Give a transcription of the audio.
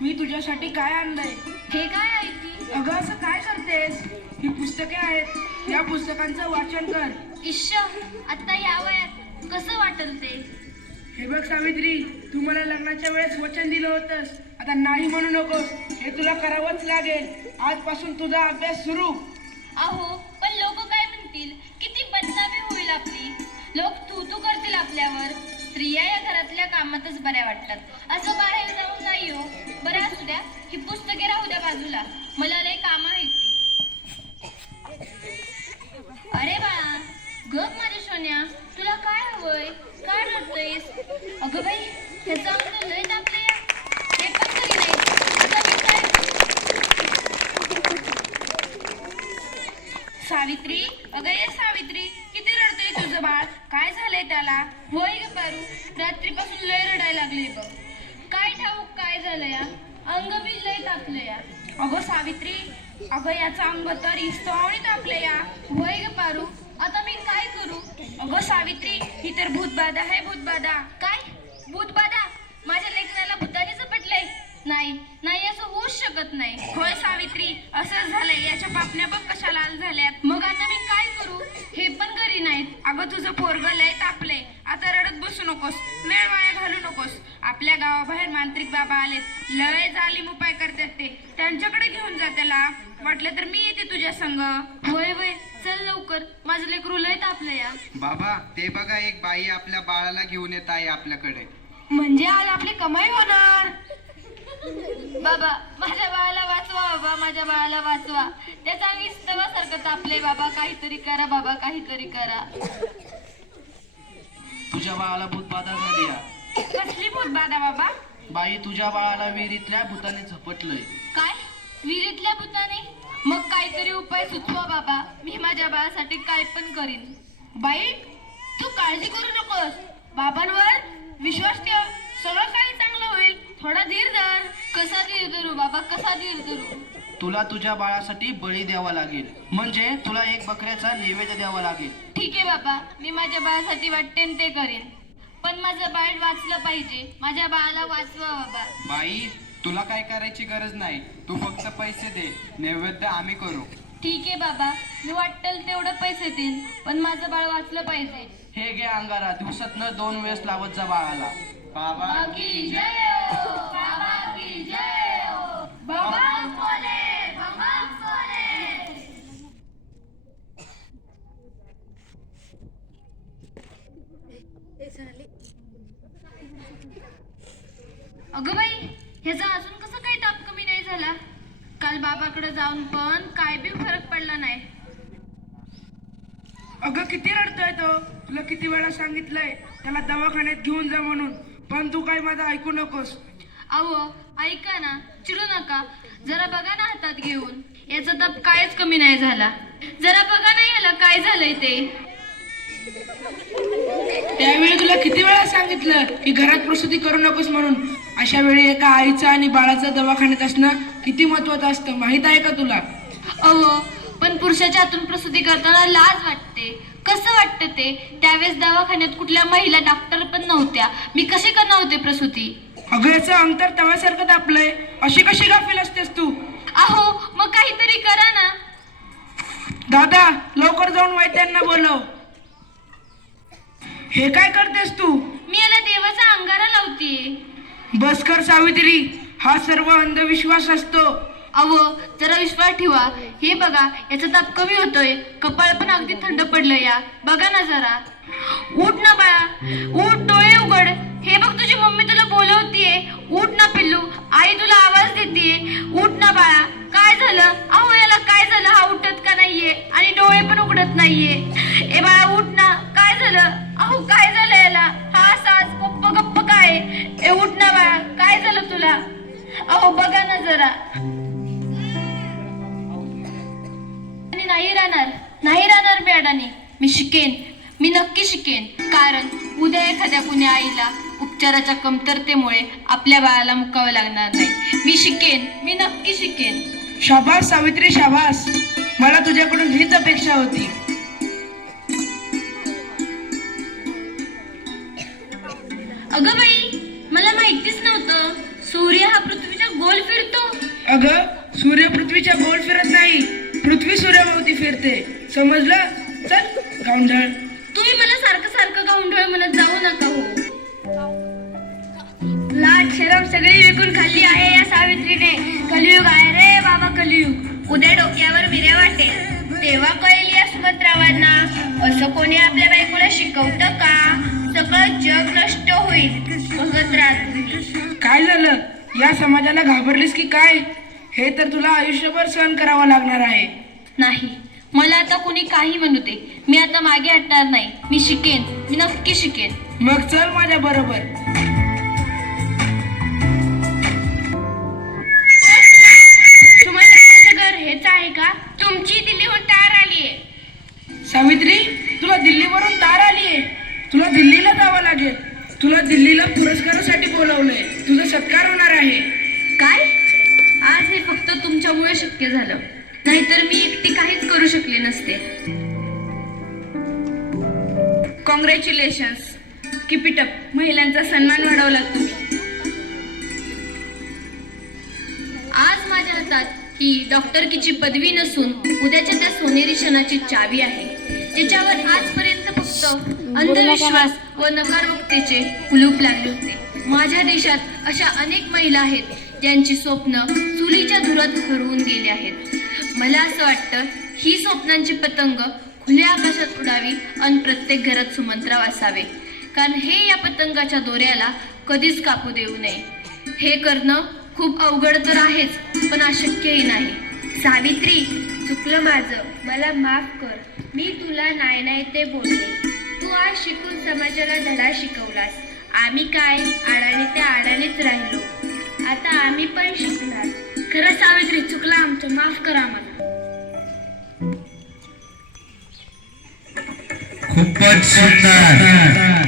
मी तुझ्यासाठी काय आणलंय. हे काय आहे की? अगं असं काय करतेस? ही पुस्तके आहेत, या पुस्तकांचं वाचन कर. इश्श, आता या वयात कसं वाटल ते? हे बघ सावित्री, तू मला लग्नाच्या वेळेस वचन दिलं होतंस, आता नाही म्हणू नकोस. हे तुला करावंच लागेल. आजपासून तुझा अभ्यास सुरू. अहो, पण लोक काय म्हणतील? किती बदनामी होईल आपली. लोक तू तू करतील आपल्यावर. स्त्रिया या घरातल्या कामातच बऱ्या वाटतात, असं बाहेर जाऊन नाही हो. बरं असू द्या, ही पुस्तके राहू द्या बाजूला, मला लय काम आहेत ती. अरे बाळा, गप माझ्या सोन्या, तुला काय हवंय? काय रडतोयस? अगं बाई, ह्याचं अंग लय तापलंय. हे पण तरी नाही, आता मी काय? सावित्री, अगं ये सावित्री, किती रडतोय तुझं बाळ? काय झालंय त्याला? होय ग पारू, रात्रीपासून लय रडायला लागले बघ. काय ठाऊक काय झालं या? अंग बी लय तापलं या. अगं सावित्री, अगं याचं अंग तर इस्तवाणी तापलं या. होय ग पारू, आता मी काय करू? अगं सावित्री, ही तर भूतबाधा आहे, भूतबाधा. काय भूतबाधा? माझ्या लेकराला भूताने झपटलंय? नाही नाही, असं होऊच शकत नाही. होय सावित्री, असंच झालंय. याच्या पापण्या बघ कशा लाल झाल्यात. मग आता मी काय करू? हे पण घरी नाहीत. अगं तुझं पोरगं लय तापलंय. आता रडत बसू नकोस, वेळ वाया घालू नकोस. आपल्या गावाबाहेर मांत्रिक बाबा आलेत, लय जालीम उपाय करतात ते. त्यांच्याकडे घेऊन जा त्याला. वाटलं तर मी येते तुझ्या संग. होय होय, चल लवकर, माझं लेकरू लय तापलं या. बाबा, ते बघा, एक बाई आपल्या बाळाला घेऊन येत आहे आपल्याकडे. म्हणजे आज आपली कमाई होणार. बाबा, माझ्या बाळाला वाचवा. बाबा, माझ्या बाळाला वाचवा. त्याचा अंग इस्तवासारखं तापलंय. बाबा, काहीतरी करा. बाबा, काहीतरी करा. तुझ्या बाळाला भूतबाधा झाली या. कसली भूतबाधा बाबा? बाई, तुझ्या बाळाला विहिरीतल्या भूताने झपटलंय. काय? विहिरीतल्या भूताने? मग काहीतरी उपाय सुचवा बाबा. मी माझ्या बाळासाठी काय पण करीन. बाई, तू काळजी करू नकोस. बाबांवर विश्वास ठेव, सगळं काही चांगलं होईल. थोडा धीर धर. कसा धीर धरू बाबा, कसा धीर धरू? तुला तुझ्या बाळासाठी बळी द्यावा लागेल, म्हणजे तुला एक बकऱ्याचा नैवेद्य द्यावा लागेल. ठीक आहे बाबा, मी माझ्या बाळासाठी वाटतेन ते करेन. पण माझं बाळ वाचलं पाहिजे. माझ्या बाळाला वाचवा बाबा. बाई, तुला काय करायची गरज नाही. तू फक्त पैसे दे, नैवेद्य आम्ही करू. ठीक आहे बाबा, मी वाटेल तेवढं पैसे देईन, पण माझं बाळ वाचलं पाहिजे. हे घे अंगारा, दिवसातनं 2 वेळेस लावत जा बाळाला. बाबा की जय हो, बाबा की जय हो. भगवान बोले, भगवान बोले. अगं बाई, ह्याचा अजून कसं काही ताप कमी नाही झाला? काल बाबाकडे जाऊन पण काय बी फरक पडला नाही. अगं किती रडतोय तो. तुला किती वेळा सांगितलंय त्याला दवाखान्यात घेऊन जा म्हणून, पण तू काय माझं ऐकू नकोस. अहो, ऐका ना, चिडू नका. जरा बघा ना हातात घेऊन. याचा ताप कायच कमी नाही झाला. जरा बघा ना याला काय झालंय ते. त्यावेळी तुला किती वेळा सांगितलं की घरात प्रसूती करू नकोस म्हणून. अशा वेळी एका आईचं आणि बाळाचं दवाखान्यात असणं किती महत्वाचं असतं, माहित आहे का तुला? अहो, पण पुरुषाच्या हातून प्रसूती करताना लाज वाटते. कसं वाटतं ते? त्यावेळेस दवाखान्यात कुठल्या महिला डॉक्टर पण नव्हत्या. मी कशी करणार होते प्रसूती? अगं याचं अंतर तव्यासारखं तापलंय. अशी कशी गाफील असतेस तू? अहो, मग काहीतरी करा ना. दादा, लवकर जाऊन वैद्यांना बोलव. हे काय करतेस तू? मी याला देवाचा अंगारा लावतीये. बस कर सावित्री, हा सर्व अंधविश्वास असतो. अहो, जरा विश्वास ठेवा. हे बघा, याचा ताप कमी होतोय. कपाळ पण अगदी थंड पडलं या. बघा ना जरा. उठ ना बाळा, उठ, डोळे उघड. हे बघ, तुझी मम्मी तुला बोलवतीये. उठ ना पिल्लू, आई तुला आवाज देतीये. उठ ना बाळा. काय झालं? अहो, याला काय झालं? हा उठत का नाहीये आणि डोळे पण उघडत नाहीये. ए बाळा, उठ ना. काय झालं? अहो, काय झालं याला? हा सास गप्प गप्प काय? ए उठ ना बाळा, काय झालं तुला? अहो बघा ना जरा. नाही राहणार मी अडाणी. मी शिकेन, मी नक्की शिकेन. कारण उद्या एखाद्या कुणी आईला उपचाराच्या कमतरतेमुळे आपल्या बाळाला मुकावं लागणार नाही. मी शिकेन, मी नक्की शिकेन. शाबास सावित्री, शाबास. मला तुझ्याकडून हीच अपेक्षा होती. अगं बाई, मला माहितीच नव्हतं सूर्य हा पृथ्वीच्या गोल असते, समजलं? चल गावंढळ. तुम्ही मला सारखं सारखं गावंढळ म्हणत जाऊ नका हो. लाट शरम सगळी विकून खाल्ली आहे या सावित्रीने. कलियुग आहे रे बाबा, कलियुग. उद्या डोक्यावर बिऱ्या वाटेल तेव्हा कळेल या सुभद्रावांना. असं कोणी आपल्या बायकोला शिकवतं का? सगळं जग नष्ट होईल बघत राहा. काय झालं? या समाजाला घाबरलीस की काय? हे तर तुला आयुष्यभर सहन करावं लागणार आहे. नाही, मला आता कोणी काही म्हणू दे, मी आता मागे हटणार नाही. मी शिकेन, मी नक्की शिकेन. मग चल माझ्या बरोबर. तुम्हाला माझं घर हेच आहे का? तुमची दिल्लीहून तार आलीये. सावित्री, तुला दिल्लीवरून तार आलीये. तुला दिल्लीला जावं लागेल. तुला दिल्लीला पुरस्कारासाठी बोलवलंय. तुझा सत्कार होणार आहे. काय? आज हे फक्त तुमच्यामुळे शक्य झालं, नाहीतर मी एकटी काहीच करू शकले नसते. Congratulations, keep it up. महिलांचा सन्मान वाढवला तुम्ही. आज माझ्या हातात ही डॉक्टरकीची पदवी नसून उद्याच्या त्या सोनेरी क्षणाची चावी आहे, ज्याच्यावर आजपर्यंत फक्त अंधविश्वास व नकारवक्तेचे कुलूप लागले होते. माझ्या देशात अशा अनेक महिला आहेत ज्यांची स्वप्न चुलीच्या धुरात हरवून गेली आहेत. मला असं वाटतं ही स्वप्नांची पतंग खुल्या आकाशात उडावी आणि प्रत्येक घरात सुमंत्राव असावे, कारण हे या पतंगाच्या दोऱ्याला कधीच कापू देऊ नये. हे करणं खूप अवघड तर आहेच, पण अशक्यही नाही. सावित्री, चुकलं माझं, मला माफ कर. मी तुला नाही नाही ते बोलले. तू आज शिकून समाजाला धडा शिकवलास. आम्ही काय आडाने त्या आडानेच राहिलो. आता आम्ही पण शिकणार. खरं सावित्री, चुकलं आमचं, माफ करा आम्हाला. खूपच सुंदर.